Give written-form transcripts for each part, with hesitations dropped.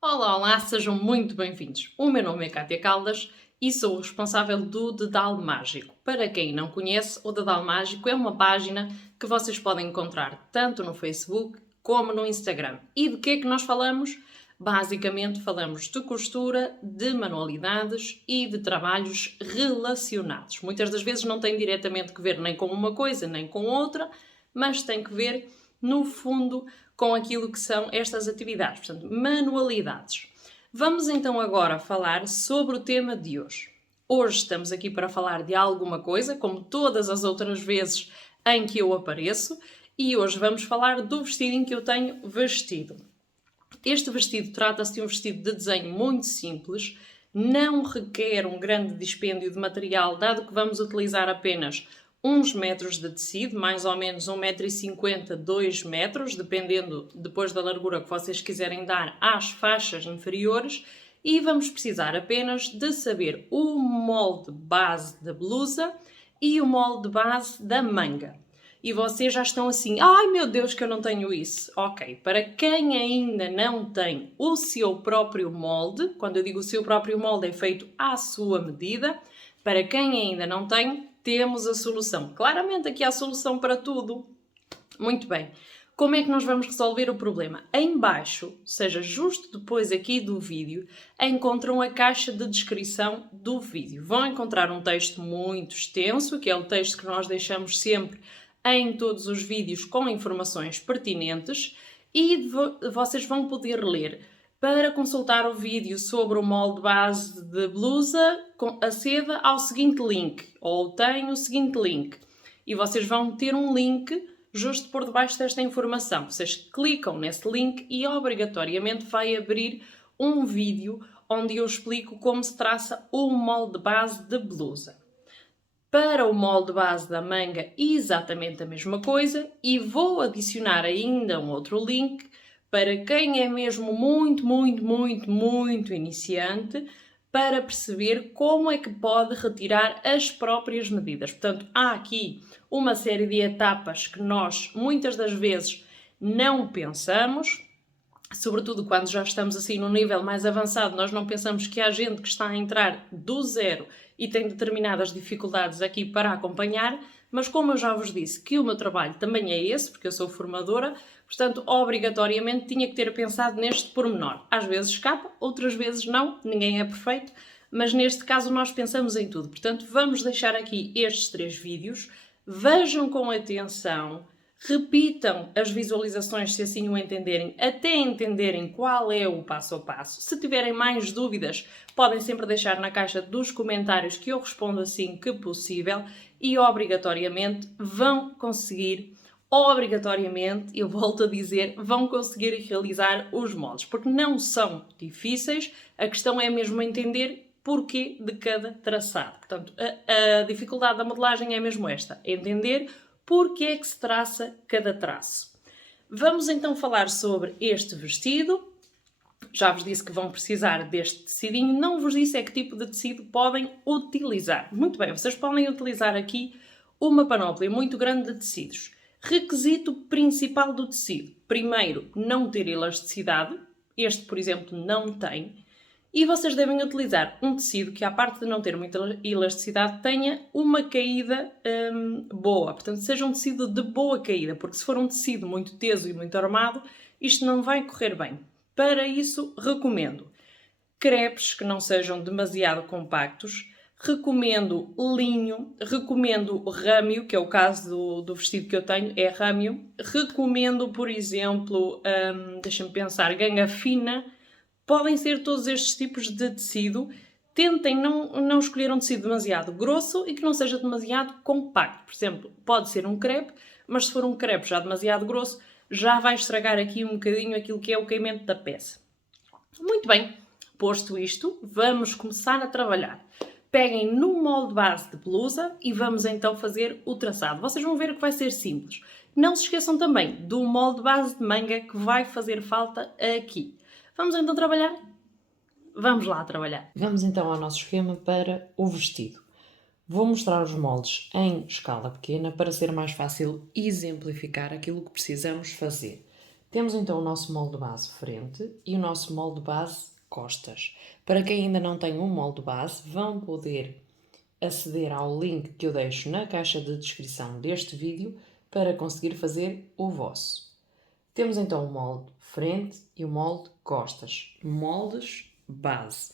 Olá, olá, sejam muito bem-vindos. O meu nome é Cátia Caldas e sou o responsável do Dedal Mágico. Para quem não conhece, o Dedal Mágico é uma página que vocês podem encontrar tanto no Facebook como no Instagram. E de que é que nós falamos? Basicamente falamos de costura, de manualidades e de trabalhos relacionados. Muitas das vezes não tem diretamente que ver nem com uma coisa nem com outra, mas tem que ver, no fundo, com aquilo que são estas atividades, portanto, manualidades. Vamos então agora falar sobre o tema de hoje. Hoje estamos aqui para falar de alguma coisa, como todas as outras vezes em que eu apareço, e hoje vamos falar do vestidinho que eu tenho vestido. Este vestido trata-se de um vestido de desenho muito simples, não requer um grande dispêndio de material, dado que vamos utilizar apenas uns metros de tecido, mais ou menos 1,50 m, 2 metros, dependendo depois da largura que vocês quiserem dar às faixas inferiores, e vamos precisar apenas de saber o molde base da blusa e o molde base da manga. E vocês já estão assim, ai meu Deus que eu não tenho isso. Ok, para quem ainda não tem o seu próprio molde, quando eu digo o seu próprio molde é feito à sua medida, para quem ainda não tem, temos a solução. Claramente aqui há solução para tudo. Muito bem. Como é que nós vamos resolver o problema? Em baixo, ou seja, justo depois aqui do vídeo, encontram a caixa de descrição do vídeo. Vão encontrar um texto muito extenso, que é o texto que nós deixamos sempre em todos os vídeos com informações pertinentes, e vocês vão poder ler. Para consultar o vídeo sobre o molde base de blusa, aceda ao seguinte link, ou tem o seguinte link, e vocês vão ter um link justo por debaixo desta informação. Vocês clicam nesse link e obrigatoriamente vai abrir um vídeo onde eu explico como se traça o molde base de blusa. Para o molde base da manga, exatamente a mesma coisa, e vou adicionar ainda um outro link para quem é mesmo muito iniciante, para perceber como é que pode retirar as próprias medidas. Portanto, há aqui uma série de etapas que nós muitas das vezes não pensamos, sobretudo quando já estamos assim num nível mais avançado, nós não pensamos que há gente que está a entrar do zero e tem determinadas dificuldades aqui para acompanhar, mas como eu já vos disse que o meu trabalho também é esse, porque eu sou formadora, portanto, obrigatoriamente tinha que ter pensado neste pormenor. Às vezes escapa, outras vezes não, ninguém é perfeito, mas neste caso nós pensamos em tudo. Portanto, vamos deixar aqui estes 3 vídeos, vejam com atenção, repitam as visualizações se assim o entenderem, até entenderem qual é o passo a passo. Se tiverem mais dúvidas, podem sempre deixar na caixa dos comentários que eu respondo assim que possível e obrigatoriamente vão conseguir, eu volto a dizer, vão conseguir realizar os moldes, porque não são difíceis, a questão é mesmo entender porquê de cada traçado. Portanto, a dificuldade da modelagem é mesmo esta, entender porque é que se traça cada traço. Vamos então falar sobre este vestido. Já vos disse que vão precisar deste tecidinho. Não vos disse é que tipo de tecido podem utilizar. Muito bem, vocês podem utilizar aqui uma panóplia muito grande de tecidos. Requisito principal do tecido. Primeiro, não ter elasticidade. Este, por exemplo, não tem. E vocês devem utilizar um tecido que, à parte de não ter muita elasticidade, tenha uma caída boa. Portanto, seja um tecido de boa caída, porque se for um tecido muito teso e muito armado, isto não vai correr bem. Para isso, recomendo crepes que não sejam demasiado compactos, recomendo linho, recomendo râmio, que é o caso do vestido que eu tenho, é râmio. Recomendo, por exemplo, deixem-me pensar, ganga fina. Podem ser todos estes tipos de tecido. Tentem não escolher um tecido demasiado grosso e que não seja demasiado compacto. Por exemplo, pode ser um crepe, mas se for um crepe já demasiado grosso, já vai estragar aqui um bocadinho aquilo que é o caimento da peça. Muito bem, posto isto, vamos começar a trabalhar. Peguem no molde base de blusa e vamos então fazer o traçado. Vocês vão ver que vai ser simples. Não se esqueçam também do molde base de manga que vai fazer falta aqui. Vamos então trabalhar? Vamos lá trabalhar. Vamos então ao nosso esquema para o vestido. Vou mostrar os moldes em escala pequena para ser mais fácil exemplificar aquilo que precisamos fazer. Temos então o nosso molde base frente e o nosso molde base costas. Para quem ainda não tem um molde base, vão poder aceder ao link que eu deixo na caixa de descrição deste vídeo para conseguir fazer o vosso. Temos então o molde frente e o molde costas, moldes base.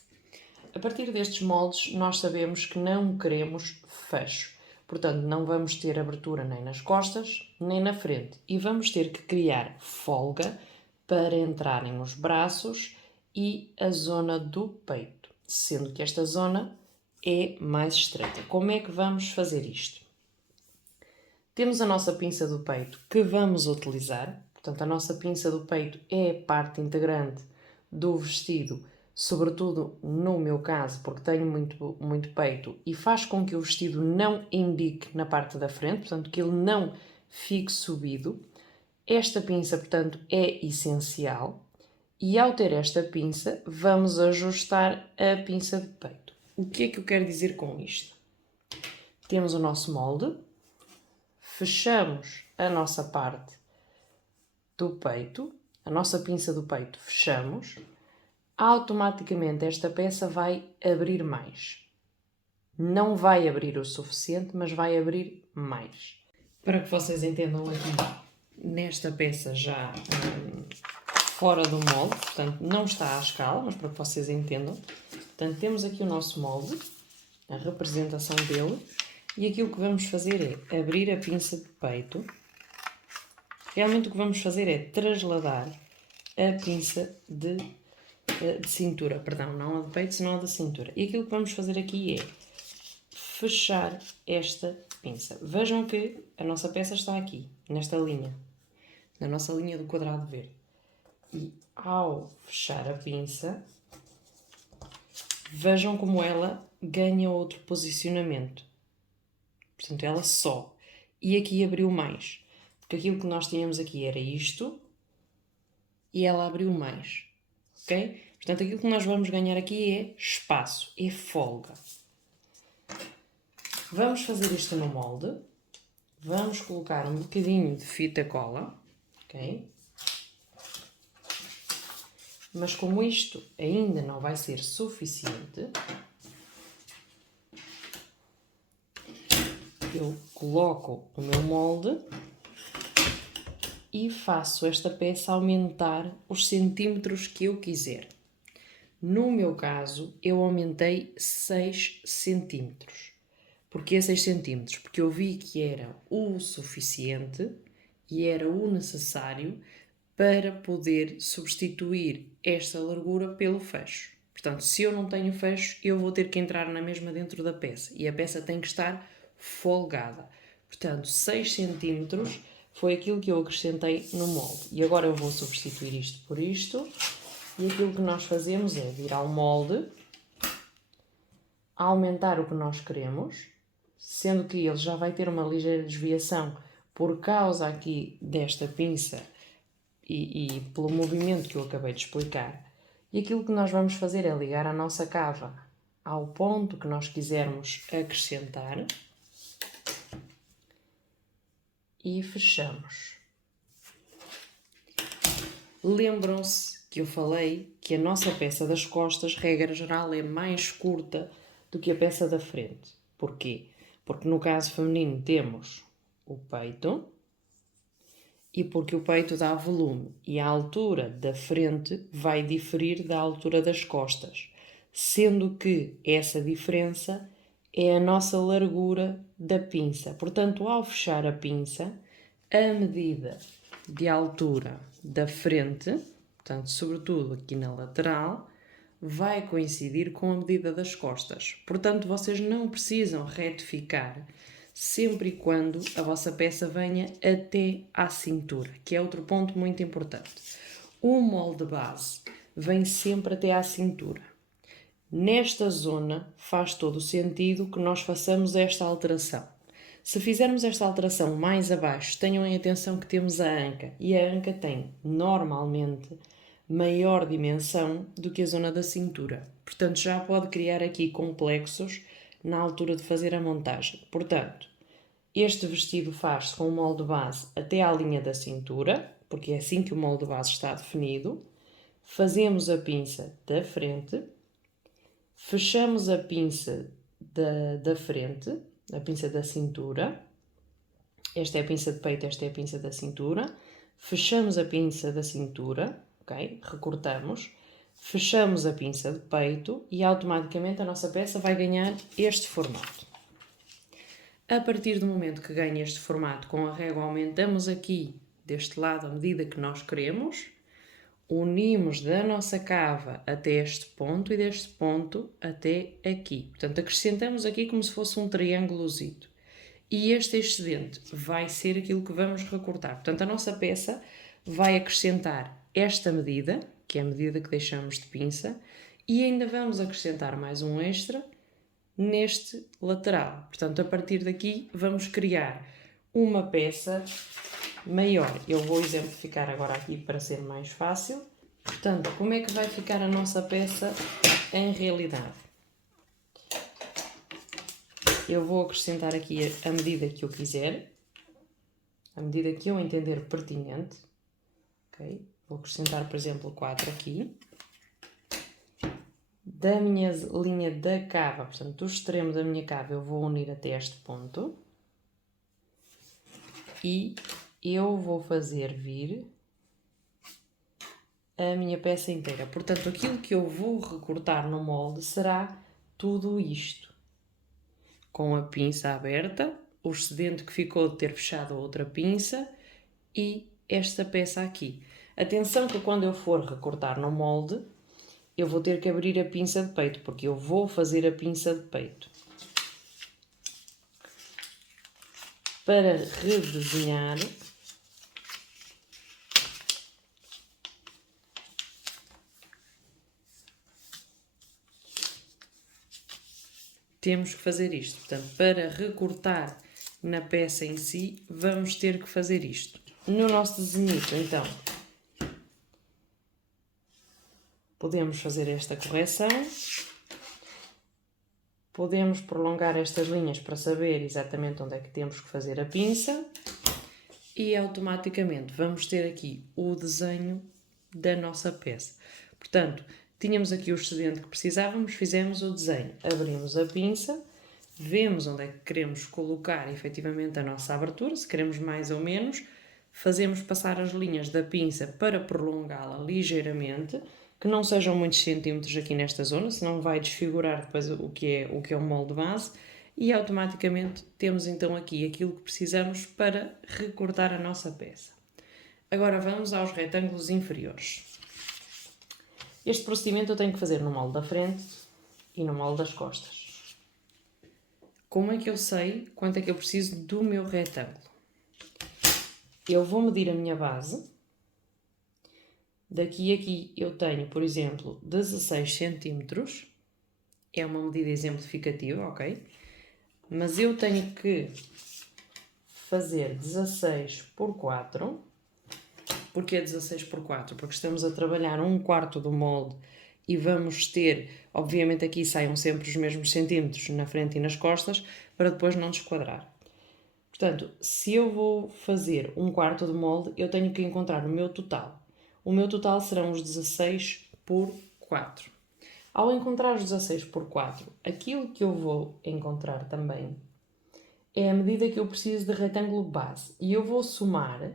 A partir destes moldes nós sabemos que não queremos fecho, portanto não vamos ter abertura nem nas costas nem na frente e vamos ter que criar folga para entrarem os braços e a zona do peito, sendo que esta zona é mais estreita. Como é que vamos fazer isto? Temos a nossa pinça do peito que vamos utilizar, portanto a nossa pinça do peito é a parte integrante do vestido, sobretudo no meu caso, porque tenho muito peito e faz com que o vestido não indique na parte da frente, portanto que ele não fique subido. Esta pinça, portanto, é essencial e ao ter esta pinça vamos ajustar a pinça de peito. O que é que eu quero dizer com isto? Temos o nosso molde, fechamos a nossa parte do peito, a nossa pinça do peito fechamos, automaticamente esta peça vai abrir mais. Não vai abrir o suficiente, mas vai abrir mais. Para que vocês entendam aqui, nesta peça já fora do molde, portanto não está à escala, mas para que vocês entendam. Portanto, temos aqui o nosso molde, a representação dele, e aquilo que vamos fazer é abrir a pinça de peito. Realmente o que vamos fazer é trasladar a pinça de cintura, perdão, não a de peito, senão a da cintura. E aquilo que vamos fazer aqui é fechar esta pinça. Vejam que a nossa peça está aqui, nesta linha, na nossa linha do quadrado verde. E ao fechar a pinça, vejam como ela ganha outro posicionamento. Portanto, ela só. E aqui abriu mais. Porque aquilo que nós tínhamos aqui era isto. E ela abriu mais. Ok? Portanto, aquilo que nós vamos ganhar aqui é espaço. É folga. Vamos fazer isto no molde. Vamos colocar um bocadinho de fita cola. Ok? Mas como isto ainda não vai ser suficiente, eu coloco o meu molde e faço esta peça aumentar os centímetros que eu quiser. No meu caso, eu aumentei 6 centímetros. Porquê 6 centímetros? Porque eu vi que era o suficiente e era o necessário para poder substituir esta largura pelo fecho. Portanto, se eu não tenho fecho, eu vou ter que entrar na mesma dentro da peça. E a peça tem que estar folgada. Portanto, 6 cm foi aquilo que eu acrescentei no molde. E agora eu vou substituir isto por isto. E aquilo que nós fazemos é virar o molde, aumentar o que nós queremos, sendo que ele já vai ter uma ligeira desviação por causa aqui desta pinça e pelo movimento que eu acabei de explicar. E aquilo que nós vamos fazer é ligar a nossa cava ao ponto que nós quisermos acrescentar e fechamos. Lembram-se que eu falei que a nossa peça das costas, regra geral, é mais curta do que a peça da frente. Porquê? Porque no caso feminino temos o peito e porque o peito dá volume e a altura da frente vai diferir da altura das costas, sendo que essa diferença é a nossa largura da pinça. Portanto, ao fechar a pinça, a medida de altura da frente, portanto, sobretudo aqui na lateral, vai coincidir com a medida das costas. Portanto, vocês não precisam retificar sempre e quando a vossa peça venha até à cintura, que é outro ponto muito importante. O molde base vem sempre até à cintura. Nesta zona faz todo o sentido que nós façamos esta alteração. Se fizermos esta alteração mais abaixo, tenham em atenção que temos a anca, e a anca tem, normalmente, maior dimensão do que a zona da cintura. Portanto, já pode criar aqui complexos na altura de fazer a montagem. Portanto, este vestido faz-se com o molde base até à linha da cintura, porque é assim que o molde base está definido. Fazemos a pinça da frente, fechamos a pinça da frente, a pinça da cintura. Esta é a pinça de peito, esta é a pinça da cintura. Fechamos a pinça da cintura, ok? Recortamos. Fechamos a pinça de peito e automaticamente a nossa peça vai ganhar este formato. A partir do momento que ganha este formato, com a régua aumentamos aqui deste lado a medida que nós queremos, unimos da nossa cava até este ponto e deste ponto até aqui. Portanto, acrescentamos aqui como se fosse um triângulozito. E este excedente vai ser aquilo que vamos recortar. Portanto, a nossa peça vai acrescentar esta medida, que é a medida que deixamos de pinça, e ainda vamos acrescentar mais um extra neste lateral. Portanto, a partir daqui vamos criar uma peça maior. Eu vou exemplificar agora aqui para ser mais fácil. Portanto, como é que vai ficar a nossa peça em realidade? Eu vou acrescentar aqui a medida que eu quiser, a medida que eu entender pertinente. Okay? Vou acrescentar, por exemplo, 4 aqui. Da minha linha da cava, portanto, do extremo da minha cava, eu vou unir até este ponto. E eu vou fazer vir a minha peça inteira. Portanto, aquilo que eu vou recortar no molde será tudo isto. Com a pinça aberta, o excedente que ficou de ter fechado a outra pinça e esta peça aqui. Atenção que quando eu for recortar no molde, eu vou ter que abrir a pinça de peito, porque eu vou fazer a pinça de peito. Para redesenhar, temos que fazer isto. Portanto, para recortar na peça em si, vamos ter que fazer isto. No nosso desenhito, então, podemos fazer esta correção. Podemos prolongar estas linhas para saber exatamente onde é que temos que fazer a pinça. E automaticamente vamos ter aqui o desenho da nossa peça. Portanto, tínhamos aqui o excedente que precisávamos, fizemos o desenho, abrimos a pinça, vemos onde é que queremos colocar efetivamente a nossa abertura, se queremos mais ou menos, fazemos passar as linhas da pinça para prolongá-la ligeiramente, que não sejam muitos centímetros aqui nesta zona, senão vai desfigurar depois o que é o molde base, e automaticamente temos então aqui aquilo que precisamos para recortar a nossa peça. Agora vamos aos retângulos inferiores. Este procedimento eu tenho que fazer no molde da frente e no molde das costas. Como é que eu sei quanto é que eu preciso do meu retângulo? Eu vou medir a minha base. Daqui a aqui eu tenho, por exemplo, 16 centímetros. É uma medida exemplificativa, ok? Mas eu tenho que fazer 16 por 4. Porquê 16 por 4? Porque estamos a trabalhar 1/4 do molde e vamos ter, obviamente aqui saiam sempre os mesmos centímetros na frente e nas costas, para depois não desquadrar. Portanto, se eu vou fazer 1/4 do molde, eu tenho que encontrar o meu total. O meu total serão os 16 por 4. Ao encontrar os 16 por 4, aquilo que eu vou encontrar também é a medida que eu preciso de retângulo base. E eu vou somar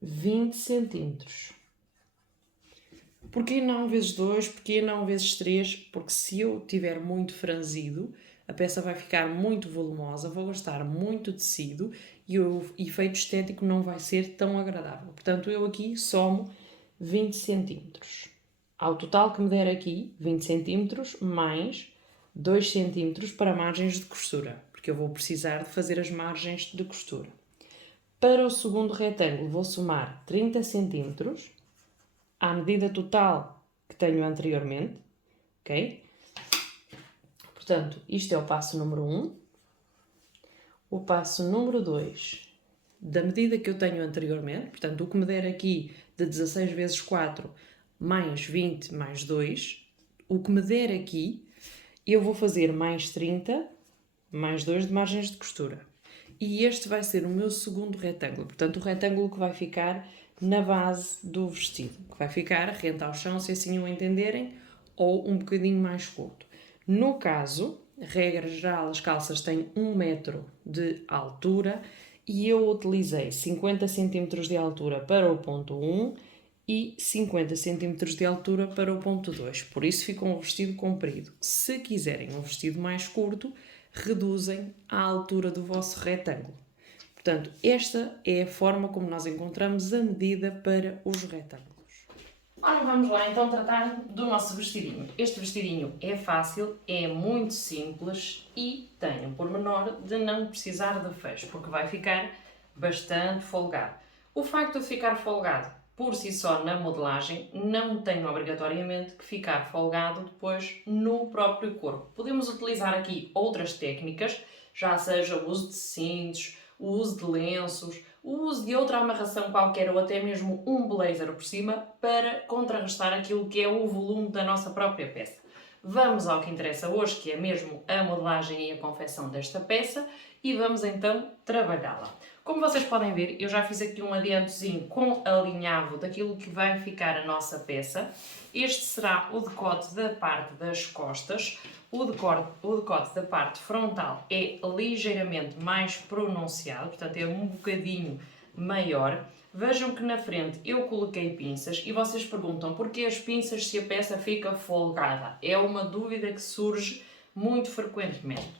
20 centímetros. Porquê não vezes 2? Porquê não vezes 3? Porque se eu tiver muito franzido, a peça vai ficar muito volumosa, vou gastar muito tecido e o efeito estético não vai ser tão agradável. Portanto, eu aqui somo 20 centímetros. Ao total que me der aqui, 20 centímetros mais 2 centímetros para margens de costura, porque eu vou precisar de fazer as margens de costura. Para o segundo retângulo vou somar 30 centímetros à medida total que tenho anteriormente, ok? Portanto, isto é o passo número 1. O passo número 2, da medida que eu tenho anteriormente, portanto, o que me der aqui de 16 vezes 4 mais 20 mais 2, o que me der aqui, eu vou fazer mais 30 mais 2 de margens de costura. e este vai ser o meu segundo retângulo. Portanto, o retângulo que vai ficar na base do vestido, que vai ficar rente ao chão, se assim o entenderem, ou um bocadinho mais curto. No caso, regra geral, as calças têm 1 metro de altura e eu utilizei 50 cm de altura para o ponto 1 e 50 cm de altura para o ponto 2. Por isso fica um vestido comprido. Se quiserem um vestido mais curto, reduzem a altura do vosso retângulo. Portanto, esta é a forma como nós encontramos a medida para os retângulos. Ora, vamos lá então tratar do nosso vestidinho. Este vestidinho é fácil, é muito simples e tem um pormenor de não precisar de fecho, porque vai ficar bastante folgado. O facto de ficar folgado por si só na modelagem não tem obrigatoriamente que ficar folgado depois no próprio corpo. Podemos utilizar aqui outras técnicas, já seja o uso de cintos, o uso de lenços, o uso de outra amarração qualquer ou até mesmo um blazer por cima para contrarrestar aquilo que é o volume da nossa própria peça. Vamos ao que interessa hoje, que é mesmo a modelagem e a confecção desta peça, e vamos então trabalhá-la. Como vocês podem ver, eu já fiz aqui um adiantozinho com alinhavo daquilo que vai ficar a nossa peça. Este será o decote da parte das costas. O decote da parte frontal é ligeiramente mais pronunciado, portanto é um bocadinho maior. Vejam que na frente eu coloquei pinças e vocês perguntam porquê as pinças se a peça fica folgada. É uma dúvida que surge muito frequentemente.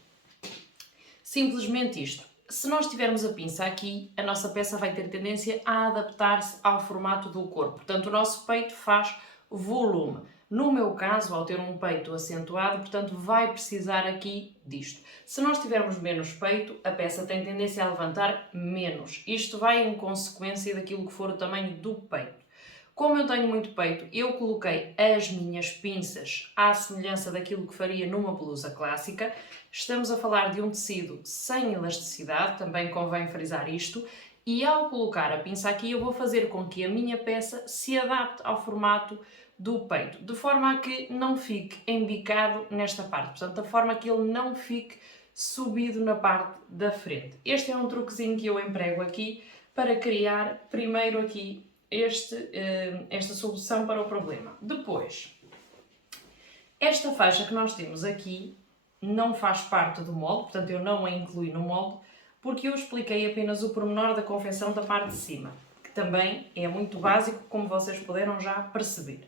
Simplesmente isto. Se nós tivermos a pinça aqui, a nossa peça vai ter tendência a adaptar-se ao formato do corpo. Portanto, o nosso peito faz volume. No meu caso, ao ter um peito acentuado, portanto, vai precisar aqui disto. Se nós tivermos menos peito, a peça tem tendência a levantar menos. Isto vai em consequência daquilo que for o tamanho do peito. Como eu tenho muito peito, eu coloquei as minhas pinças à semelhança daquilo que faria numa blusa clássica. Estamos a falar de um tecido sem elasticidade, também convém frisar isto, e ao colocar a pinça aqui eu vou fazer com que a minha peça se adapte ao formato do peito, de forma a que não fique embicado nesta parte, portanto, de forma a que ele não fique subido na parte da frente. Este é um truquezinho que eu emprego aqui para criar primeiro aqui esta solução para o problema. Depois, esta faixa que nós temos aqui não faz parte do molde, portanto eu não a incluí no molde, porque eu expliquei apenas o pormenor da confecção da parte de cima, que também é muito básico, como vocês puderam já perceber.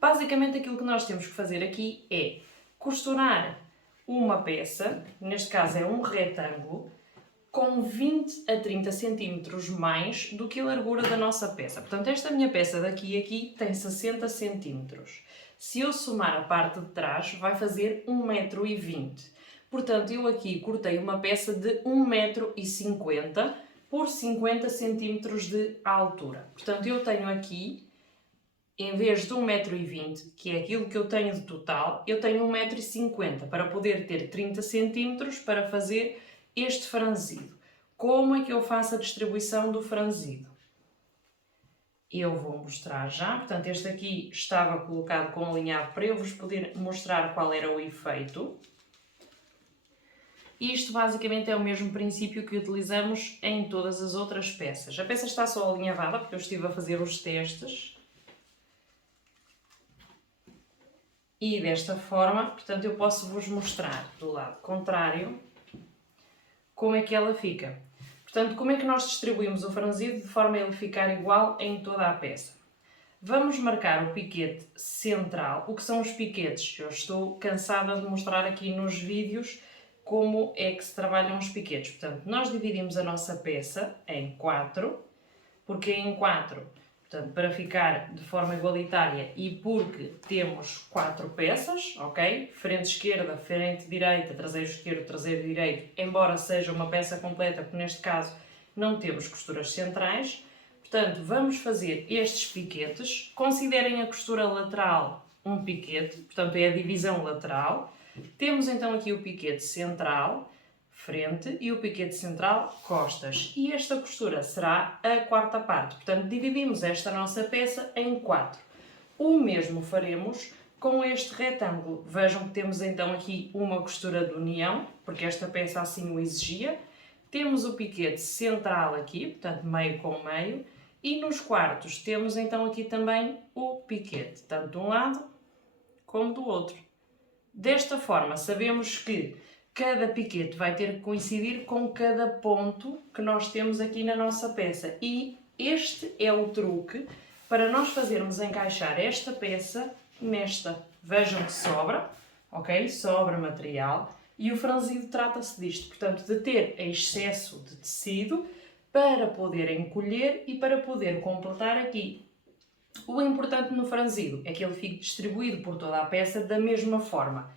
Basicamente aquilo que nós temos que fazer aqui é costurar uma peça, neste caso é um retângulo, com 20 a 30 cm mais do que a largura da nossa peça. Portanto, esta minha peça daqui a aqui tem 60 cm. Se eu somar a parte de trás, vai fazer 1,20 m. Portanto, eu aqui cortei uma peça de 1,50 m por 50 cm de altura. Portanto, eu tenho aqui, em vez de 1,20 m, que é aquilo que eu tenho de total, eu tenho 1,50 m para poder ter 30 cm para fazer este franzido. Como é que eu faço a distribuição do franzido? Eu vou mostrar já. Portanto, este aqui estava colocado com alinhavo para eu vos poder mostrar qual era o efeito. Isto basicamente é o mesmo princípio que utilizamos em todas as outras peças. A peça está só alinhavada porque eu estive a fazer os testes. E desta forma, portanto, eu posso vos mostrar do lado contrário como é que ela fica. Portanto, como é que nós distribuímos o franzido de forma a ele ficar igual em toda a peça? Vamos marcar o piquete central. O que são os piquetes? Eu estou cansada de mostrar aqui nos vídeos como é que se trabalham os piquetes. Portanto, nós dividimos a nossa peça em 4, porque em 4, portanto, para ficar de forma igualitária e porque temos 4 peças, ok? Frente esquerda, frente direita, traseiro esquerdo, traseiro direito, embora seja uma peça completa, porque neste caso não temos costuras centrais. Portanto, vamos fazer estes piquetes. Considerem a costura lateral um piquete, portanto é a divisão lateral. Temos então aqui o piquete central, frente, e o piquete central, costas. E esta costura será a quarta parte. Portanto, dividimos esta nossa peça em 4. O mesmo faremos com este retângulo. Vejam que temos então aqui uma costura de união, porque esta peça assim o exigia. temos o piquete central aqui, portanto meio com meio, e nos quartos temos então aqui também o piquete, tanto de um lado como do outro. Desta forma sabemos que cada piquete vai ter que coincidir com cada ponto que nós temos aqui na nossa peça, e este é o truque para nós fazermos encaixar esta peça nesta. Vejam que sobra, ok? Sobra material, e o franzido trata-se disto, portanto, de ter excesso de tecido para poder encolher e para poder completar aqui. O importante no franzido é que ele fique distribuído por toda a peça da mesma forma.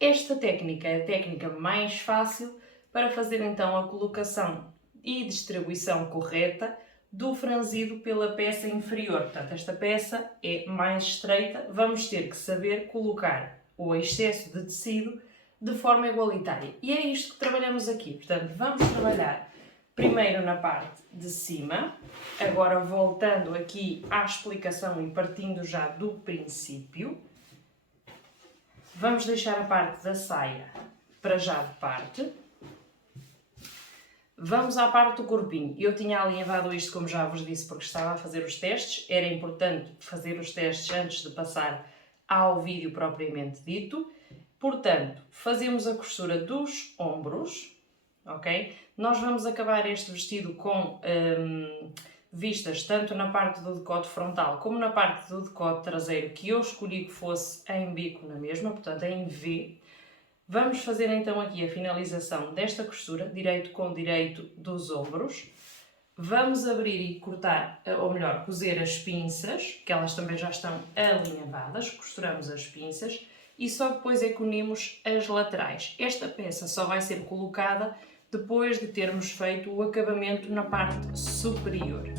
Esta técnica é a técnica mais fácil para fazer então a colocação e distribuição correta do franzido pela peça inferior. Portanto, esta peça é mais estreita, vamos ter que saber colocar o excesso de tecido de forma igualitária. E é isto que trabalhamos aqui. Portanto, vamos trabalhar primeiro na parte de cima, agora voltando aqui à explicação e partindo já do princípio. Vamos deixar a parte da saia para já de parte. Vamos à parte do corpinho. Eu tinha alinhavado isto, como já vos disse, porque estava a fazer os testes. Era importante fazer os testes antes de passar ao vídeo propriamente dito. Portanto, fazemos a costura dos ombros, ok? Nós vamos acabar este vestido com vistas tanto na parte do decote frontal como na parte do decote traseiro, que eu escolhi que fosse em bico na mesma, portanto em V. Vamos fazer então aqui a finalização desta costura, direito com direito dos ombros. Vamos abrir e cortar, ou melhor, cozer as pinças, que elas também já estão alinhavadas, costuramos as pinças e só depois é que unimos as laterais. Esta peça só vai ser colocada depois de termos feito o acabamento na parte superior.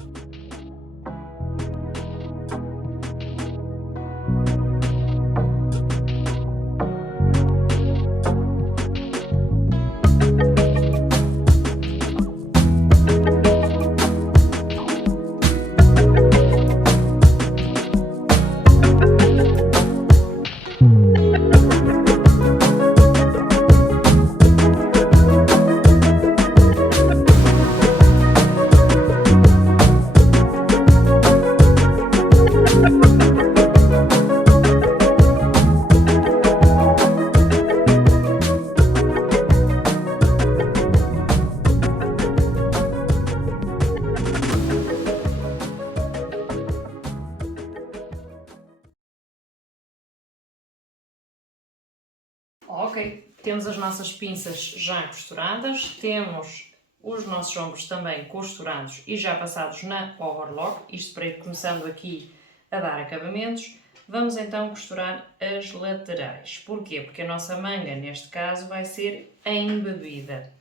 Ok, temos as nossas pinças já costuradas, temos os nossos ombros também costurados e já passados na overlock, isto para ir começando aqui a dar acabamentos. Vamos então costurar as laterais. Porquê? Porque a nossa manga, neste caso, vai ser embebida.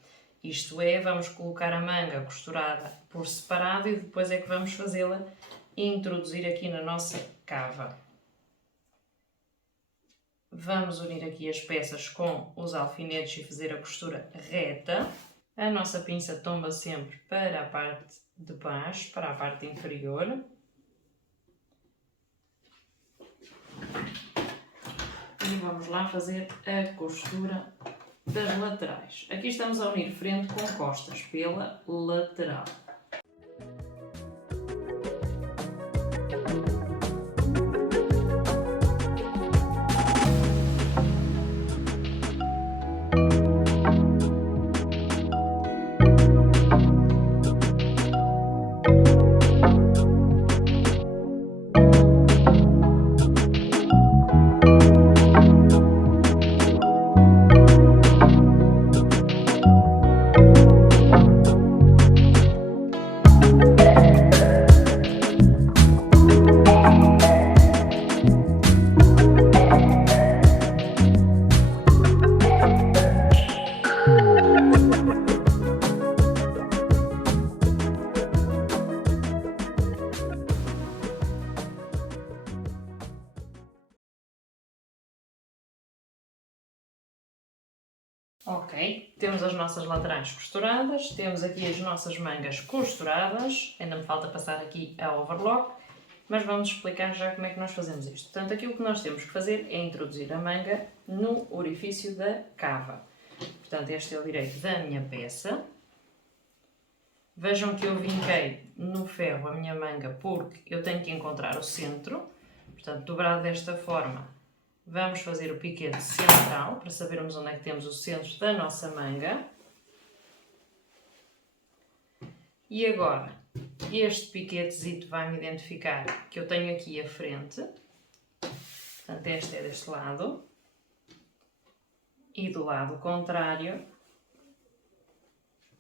Isto é, vamos colocar a manga costurada por separado e depois é que vamos fazê-la introduzir aqui na nossa cava. Vamos unir aqui as peças com os alfinetes e fazer a costura reta. A nossa pinça tomba sempre para a parte de baixo, para a parte inferior. E vamos lá fazer a costura das laterais. Aqui estamos a unir frente com costas pela lateral. Ok, temos as nossas laterais costuradas, temos aqui as nossas mangas costuradas, ainda me falta passar aqui a overlock, mas vamos explicar já como é que nós fazemos isto. Portanto, aqui o que nós temos que fazer é introduzir a manga no orifício da cava. Portanto, este é o direito da minha peça. Vejam que eu vinquei no ferro a minha manga porque eu tenho que encontrar o centro. Portanto, dobrado desta forma, vamos fazer o piquete central para sabermos onde é que temos o centro da nossa manga. E agora, este piquetezito vai-me identificar que eu tenho aqui a frente. Portanto, este é deste lado. E do lado contrário,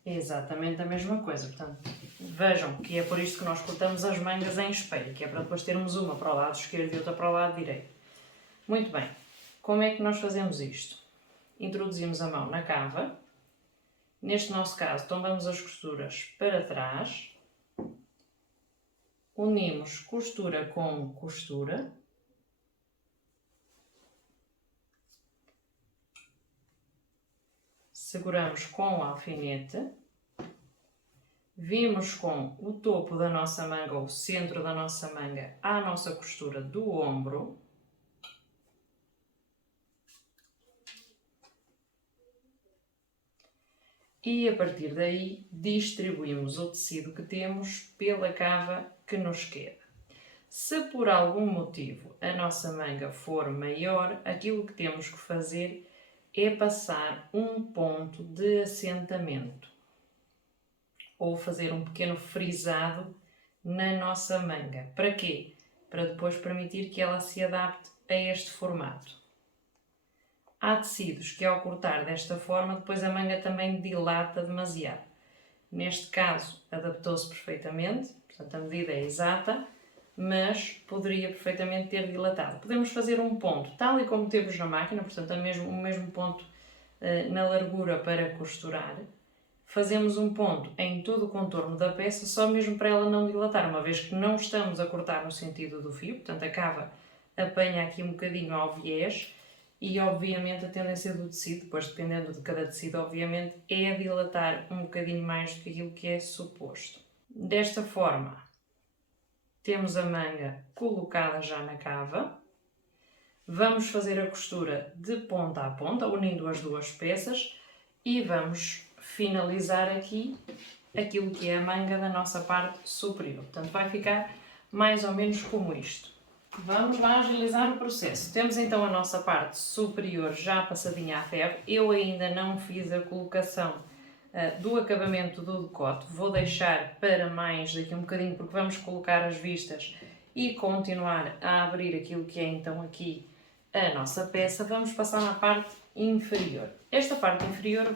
é exatamente a mesma coisa. Portanto, vejam que é por isto que nós cortamos as mangas em espelho, que é para depois termos uma para o lado esquerdo e outra para o lado direito. Muito bem. Como é que nós fazemos isto? Introduzimos a mão na cava. Neste nosso caso, tombamos as costuras para trás. Unimos costura com costura. Seguramos com o alfinete. Vimos com o topo da nossa manga, ou o centro da nossa manga, à nossa costura do ombro. E a partir daí distribuímos o tecido que temos pela cava que nos queda. Se por algum motivo a nossa manga for maior, aquilo que temos que fazer é passar um ponto de assentamento ou fazer um pequeno frisado na nossa manga. Para quê? Para depois permitir que ela se adapte a este formato. Há tecidos que ao cortar desta forma, depois a manga também dilata demasiado. Neste caso, adaptou-se perfeitamente, portanto a medida é exata, mas poderia perfeitamente ter dilatado. Podemos fazer um ponto, tal e como temos na máquina, portanto o mesmo ponto na largura para costurar. Fazemos um ponto em todo o contorno da peça, só mesmo para ela não dilatar, uma vez que não estamos a cortar no sentido do fio, portanto a cava apanha aqui um bocadinho ao viés e obviamente a tendência do tecido, depois dependendo de cada tecido, obviamente, é a dilatar um bocadinho mais do que aquilo que é suposto. Desta forma, temos a manga colocada já na cava. Vamos fazer a costura de ponta a ponta, unindo as duas peças e vamos finalizar aqui aquilo que é a manga da nossa parte superior. Portanto, vai ficar mais ou menos como isto. Vamos lá agilizar o processo. Temos então a nossa parte superior já passadinha a ferro. Eu ainda não fiz a colocação do acabamento do decote. Vou deixar para mais daqui um bocadinho porque vamos colocar as vistas e continuar a abrir aquilo que é então aqui a nossa peça. Vamos passar na parte inferior. Esta parte inferior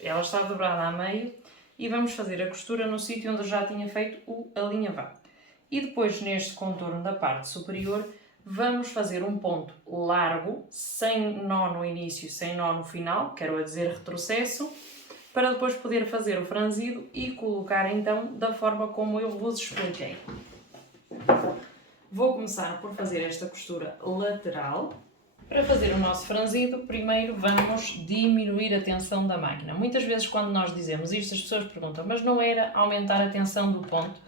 ela está dobrada a meio e vamos fazer a costura no sítio onde já tinha feito o alinhavado. E depois neste contorno da parte superior vamos fazer um ponto largo, sem nó no início, sem nó no final, quero dizer retrocesso, para depois poder fazer o franzido e colocar então da forma como eu vos expliquei. Vou começar por fazer esta costura lateral. Para fazer o nosso franzido, primeiro vamos diminuir a tensão da máquina. Muitas vezes quando nós dizemos isto, as pessoas perguntam, mas não era aumentar a tensão do ponto?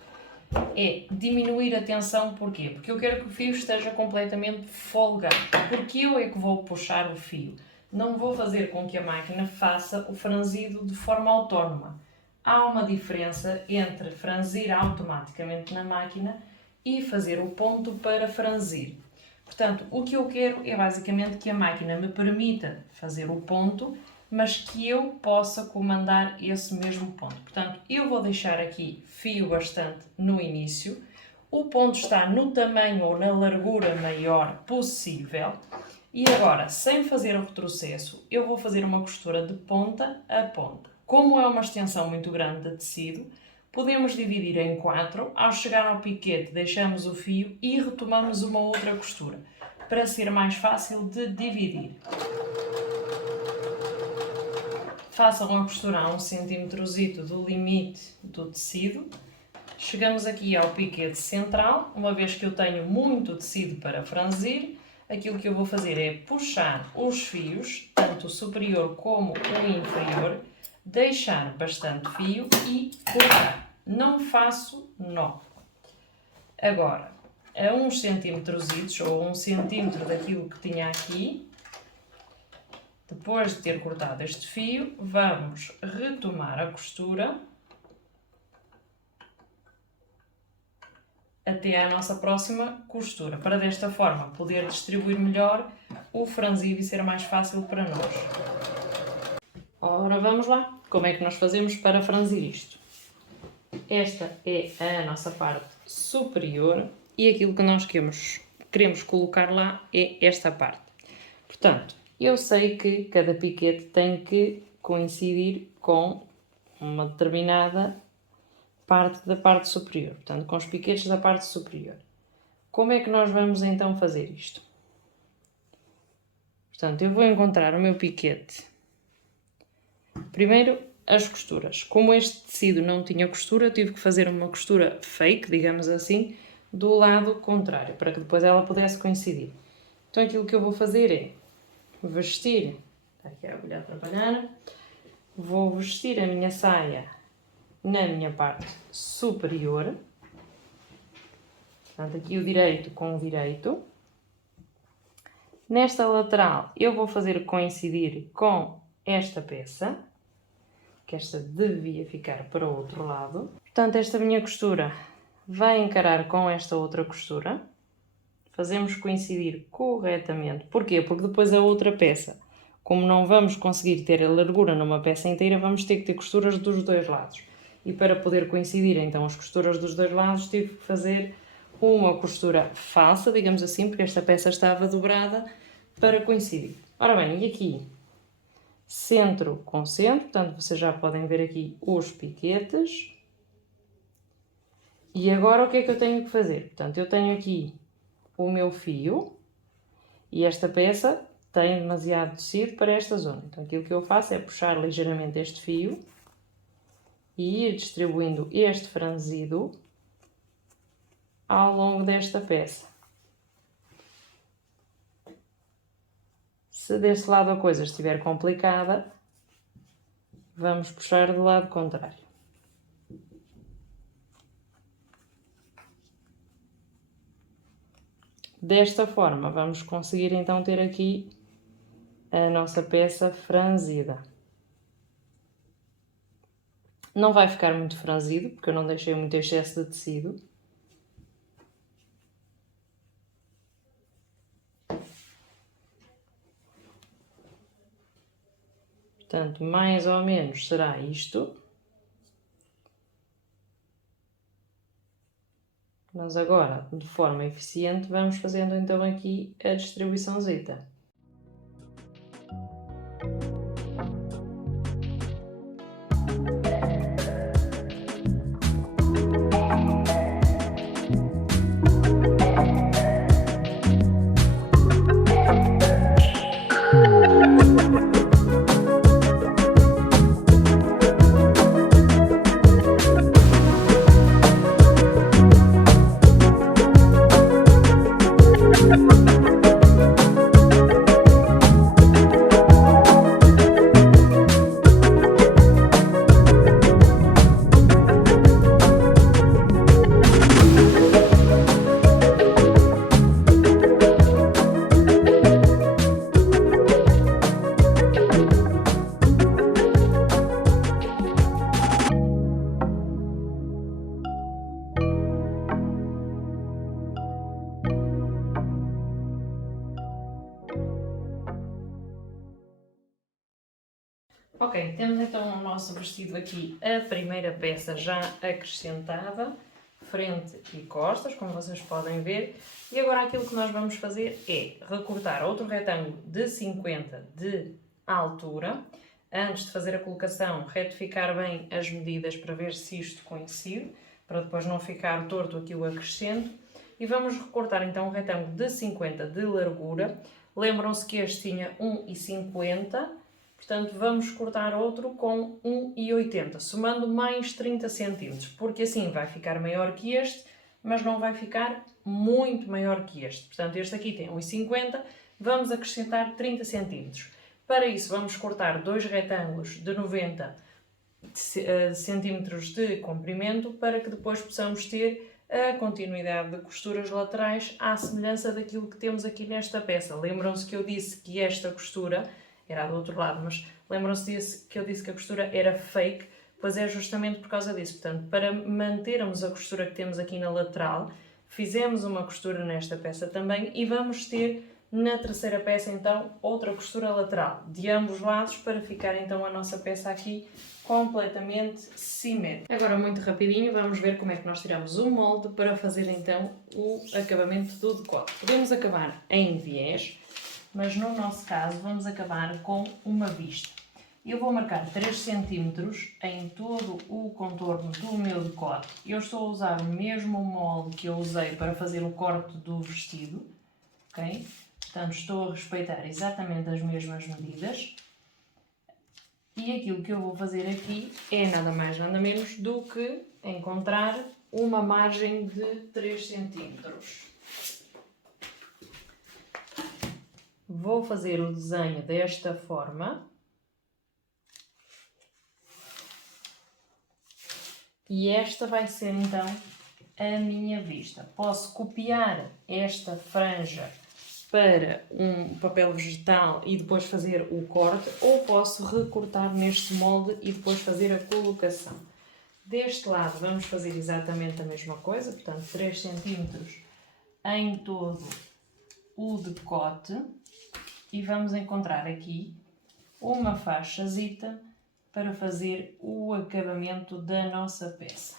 É diminuir a tensão, porquê? Porque eu quero que o fio esteja completamente folgado. Porque eu é que vou puxar o fio. Não vou fazer com que a máquina faça o franzido de forma autónoma. Há uma diferença entre franzir automaticamente na máquina e fazer o ponto para franzir. Portanto, o que eu quero é basicamente que a máquina me permita fazer o ponto, mas que eu possa comandar esse mesmo ponto. Portanto, eu vou deixar aqui fio bastante no início. O ponto está no tamanho ou na largura maior possível. E agora, sem fazer o retrocesso, eu vou fazer uma costura de ponta a ponta. Como é uma extensão muito grande de tecido, podemos dividir em 4. Ao chegar ao piquete, deixamos o fio e retomamos uma outra costura, para ser mais fácil de dividir. Façam a costura a 1 cm do limite do tecido. Chegamos aqui ao piquete central. Uma vez que eu tenho muito tecido para franzir, aquilo que eu vou fazer é puxar os fios, tanto o superior como o inferior, deixar bastante fio e cortar. Não faço nó. Agora, a uns centímetrositos, ou 1 centímetro daquilo que tinha aqui, depois de ter cortado este fio, vamos retomar a costura até à nossa próxima costura, para desta forma poder distribuir melhor o franzido e ser mais fácil para nós. Ora, vamos lá! Como é que nós fazemos para franzir isto? Esta é a nossa parte superior e aquilo que nós queremos colocar lá é esta parte. Portanto, eu sei que cada piquete tem que coincidir com uma determinada parte da parte superior, portanto, com os piquetes da parte superior. Como é que nós vamos então fazer isto? Portanto, eu vou encontrar o meu piquete. Primeiro, as costuras. Como este tecido não tinha costura, eu tive que fazer uma costura fake, digamos assim, do lado contrário, para que depois ela pudesse coincidir. Então, aquilo que eu vou fazer é vestir, está aqui a agulha a trabalhar, vou vestir a minha saia na minha parte superior, portanto aqui o direito com o direito. Nesta lateral eu vou fazer coincidir com esta peça, que esta devia ficar para o outro lado. Portanto, esta minha costura vai encarar com esta outra costura. Fazemos coincidir corretamente. Porquê? Porque depois a outra peça, como não vamos conseguir ter a largura numa peça inteira, vamos ter que ter costuras dos dois lados. E para poder coincidir então as costuras dos dois lados, tive que fazer uma costura falsa, digamos assim, porque esta peça estava dobrada para coincidir. Ora bem, e aqui? Centro com centro, portanto vocês já podem ver aqui os piquetes. E agora o que é que eu tenho que fazer? Portanto, eu tenho aqui o meu fio e esta peça tem demasiado tecido para esta zona. Então aquilo que eu faço é puxar ligeiramente este fio e ir distribuindo este franzido ao longo desta peça. Se deste lado a coisa estiver complicada, vamos puxar do lado contrário. Desta forma, vamos conseguir então ter aqui a nossa peça franzida. Não vai ficar muito franzido, porque eu não deixei muito excesso de tecido. Portanto, mais ou menos será isto. Nós agora, de forma eficiente, vamos fazendo então aqui a distribuiçãozita. Ok, temos então o nosso vestido aqui, a primeira peça já acrescentada, frente e costas, como vocês podem ver. E agora aquilo que nós vamos fazer é recortar outro retângulo de 50 de altura. Antes de fazer a colocação, retificar bem as medidas para ver se isto coincide, para depois não ficar torto aqui o acrescento. E vamos recortar então um retângulo de 50 de largura. Lembram-se que este tinha 1,50. Portanto, vamos cortar outro com 1,80, somando mais 30 cm, porque assim vai ficar maior que este, mas não vai ficar muito maior que este. Portanto, este aqui tem 1,50, vamos acrescentar 30 cm. Para isso, vamos cortar dois retângulos de 90 cm de comprimento, para que depois possamos ter a continuidade de costuras laterais à semelhança daquilo que temos aqui nesta peça. Lembram-se que eu disse que esta costura era do outro lado, mas lembram-se que eu disse que a costura era fake, pois é justamente por causa disso. Portanto, para mantermos a costura que temos aqui na lateral, fizemos uma costura nesta peça também e vamos ter na terceira peça então outra costura lateral de ambos lados para ficar então a nossa peça aqui completamente simétrica. Agora muito rapidinho vamos ver como é que nós tiramos o molde para fazer então o acabamento do decote. Podemos acabar em viés, mas no nosso caso vamos acabar com uma vista. Eu vou marcar 3 cm em todo o contorno do meu decote. Eu estou a usar o mesmo molde que eu usei para fazer o corte do vestido, ok? Portanto, estou a respeitar exatamente as mesmas medidas. E aquilo que eu vou fazer aqui é nada mais nada menos do que encontrar uma margem de 3 cm. Vou fazer o desenho desta forma. E esta vai ser então a minha vista. Posso copiar esta franja para um papel vegetal e depois fazer o corte, ou posso recortar neste molde e depois fazer a colocação. Deste lado vamos fazer exatamente a mesma coisa, portanto 3 cm em todo o decote e vamos encontrar aqui uma faixazita para fazer o acabamento da nossa peça.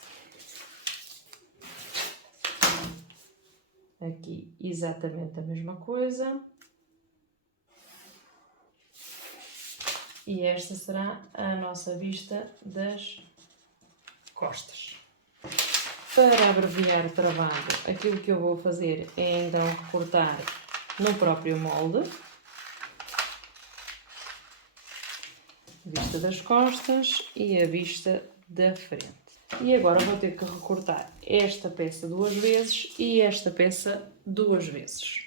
Aqui exatamente a mesma coisa. E esta será a nossa vista das costas. Para abreviar o trabalho, aquilo que eu vou fazer é então recortar no próprio molde. Vista das costas e a vista da frente. E agora vou ter que recortar esta peça 2 vezes e esta peça 2 vezes.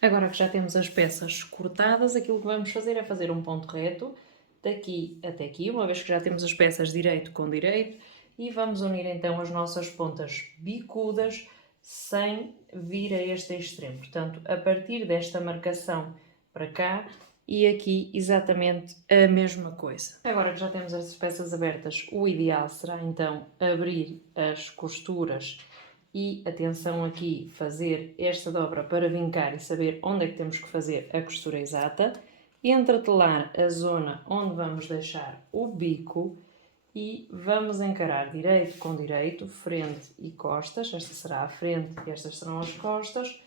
Agora que já temos as peças cortadas, aquilo que vamos fazer é fazer um ponto reto daqui até aqui, uma vez que já temos as peças direito com direito, e vamos unir então as nossas pontas bicudas sem vir a este extremo. Portanto, a partir desta marcação para cá, e aqui exatamente a mesma coisa. Agora que já temos estas peças abertas, o ideal será então abrir as costuras e, atenção aqui, fazer esta dobra para vincar e saber onde é que temos que fazer a costura exata, entretelar a zona onde vamos deixar o bico e vamos encarar direito com direito, frente e costas. Esta será a frente e estas serão as costas.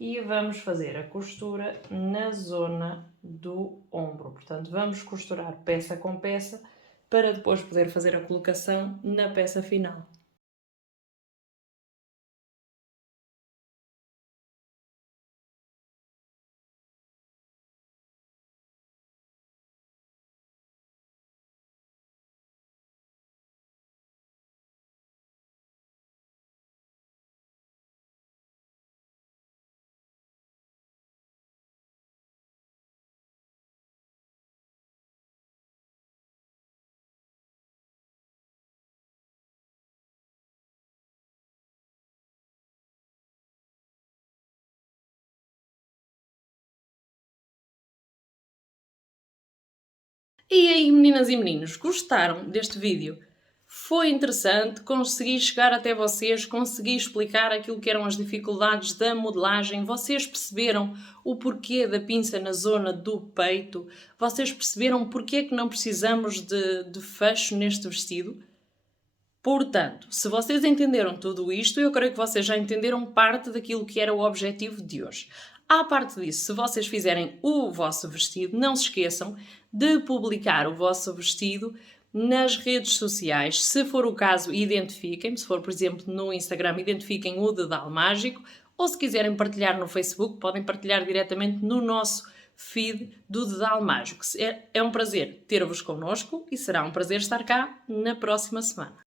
E vamos fazer a costura na zona do ombro. Portanto, vamos costurar peça com peça para depois poder fazer a colocação na peça final. E aí, meninas e meninos, gostaram deste vídeo? Foi interessante? Consegui chegar até vocês, consegui explicar aquilo que eram as dificuldades da modelagem, vocês perceberam o porquê da pinça na zona do peito, vocês perceberam porquê que não precisamos de fecho neste vestido? Portanto, se vocês entenderam tudo isto, eu creio que vocês já entenderam parte daquilo que era o objetivo de hoje. À parte disso, se vocês fizerem o vosso vestido, não se esqueçam de publicar o vosso vestido nas redes sociais. Se for o caso, identifiquem-me. Se for, por exemplo, no Instagram, identifiquem o Dedal Mágico. Ou se quiserem partilhar no Facebook, podem partilhar diretamente no nosso feed do Dedal Mágico. É um prazer ter-vos connosco e será um prazer estar cá na próxima semana.